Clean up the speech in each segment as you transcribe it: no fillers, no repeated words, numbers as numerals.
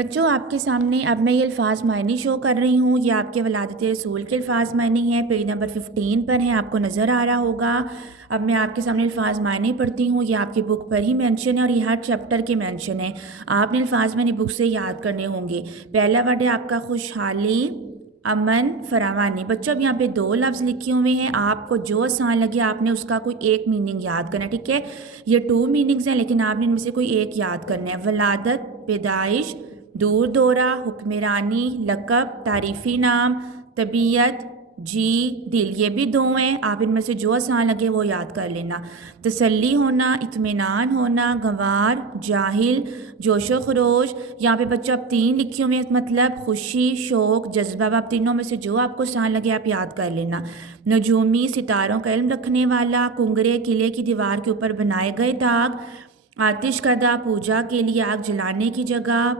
بچوں آپ کے سامنے اب میں یہ الفاظ معنی شو کر رہی ہوں. یہ آپ کے ولادت رسول کے الفاظ معنی ہیں. پیج نمبر 15 پر ہیں, آپ کو نظر آ رہا ہوگا. اب میں آپ کے سامنے الفاظ معنی پڑھتی ہوں. یہ آپ کی بک پر ہی مینشن ہے اور یہ ہر چیپٹر کے مینشن ہے. آپ نے الفاظ معنی بک سے یاد کرنے ہوں گے. پہلا ورڈ ہے آپ کا خوشحالی, امن, فراوانی. بچوں اب یہاں پہ 2 لفظ لکھے ہوئے ہیں. آپ کو جو آسان لگے آپ نے اس کا کوئی ایک میننگ یاد کرنا ہے, ٹھیک ہے. یہ 2 میننگز ہیں لیکن آپ نے ان میں سے کوئی ایک یاد کرنا ہے. ولادت, پیدائش, دور دورہ, حکمرانی, لقب, تعریفی نام, طبیعت, جی, دل. یہ بھی 2 ہیں. آپ ان میں سے جو آسان لگے وہ یاد کر لینا. تسلی ہونا, اطمینان ہونا, گنوار, جاہل, جوش و خروش. یہاں پہ بچوں اب 3 لکھے ہوئے ہیں, مطلب خوشی, شوق, جذبہ. اب آپ تینوں میں سے جو آپ کو آسان لگے آپ یاد کر لینا. نجومی, ستاروں کا علم رکھنے والا. کنگرے, قلعے کی دیوار کے اوپر بنائے گئے داغ. آتش کدا, پوجا کے لیے آگ جلانے کی جگہ.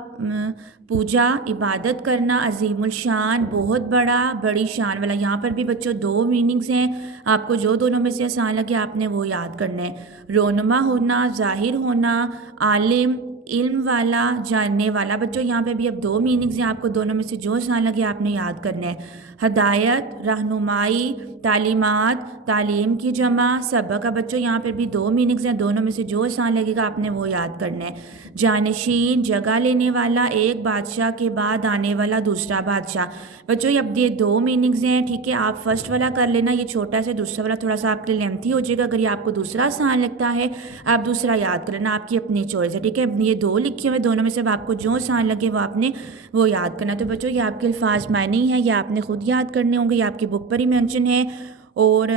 پوجا, عبادت کرنا. عظیم الشان, بہت بڑا, بڑی شان والا. یہاں پر بھی بچوں 2 میننگز ہیں. آپ کو جو دونوں میں سے آسان لگے آپ نے وہ یاد کرنا ہے. رونما ہونا, ظاہر ہونا. عالم, علم والا, جاننے والا. بچوں یہاں پہ بھی اب 2 میننگز ہیں. آپ کو دونوں میں سے جو آسان لگے آپ نے یاد کرنا ہے. ہدایت, رہنمائی, تعلیمات, تعلیم کی جمع. سبق. بچوں یہاں پہ بھی 2 میننگز ہیں. دونوں میں سے جو آسان لگے گا آپ نے وہ یاد کرنا ہے. جانشین, جگہ لینے والا. ایک بادشاہ کے بعد آنے والا دوسرا بادشاہ. بچوں اب یہ 2 میننگز ہیں, ٹھیک ہے. آپ فرسٹ والا کر لینا, یہ چھوٹا سے. دوسرا والا تھوڑا سا آپ کے لیے لیمتھی ہو جائے گا. اگر یہ آپ کو دوسرا آسان لگتا ہے آپ دوسرا یاد کر لینا, آپ کی اپنی چوائس ہے, ٹھیک ہے. یہ 2 لکھے ہوئے, دونوں میں سے آپ کو جو آسان لگے وہ آپ نے وہ یاد کرنا. تو بچوں یہ آپ کے الفاظ معنی ہیں, یہ آپ نے خود یاد کرنے ہوں گے. یہ آپ کی بک پر ہی مینشن ہے. اور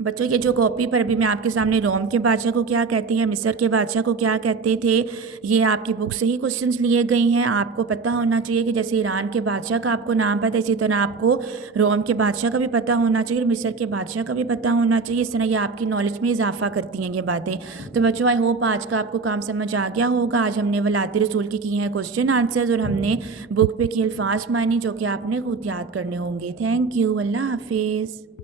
بچوں یہ جو کاپی پر ابھی میں آپ کے سامنے روم کے بادشاہ کو کیا کہتے ہیں, مصر کے بادشاہ کو کیا کہتے تھے, یہ آپ کی بک سے ہی کوسچنس لیے گئے ہیں. آپ کو پتہ ہونا چاہیے کہ جیسے ایران کے بادشاہ کا آپ کو نام پتہ ہے اسی طرح آپ کو روم کے بادشاہ کا بھی پتہ ہونا چاہیے اور مصر کے بادشاہ کا بھی پتہ ہونا چاہیے. اس طرح یہ آپ کی نالج میں اضافہ کرتی ہیں یہ باتیں. تو بچوں آئی ہوپ آج کا آپ کو کام سمجھ آ گیا ہوگا. آج ہم نے ولادت رسول کی ہیں کوسچن آنسرز اور ہم نے بک پہ کی الفاظ معنی جو کہ آپ نے خود یاد کرنے ہوں گے. Thank you. اللہ حافظ.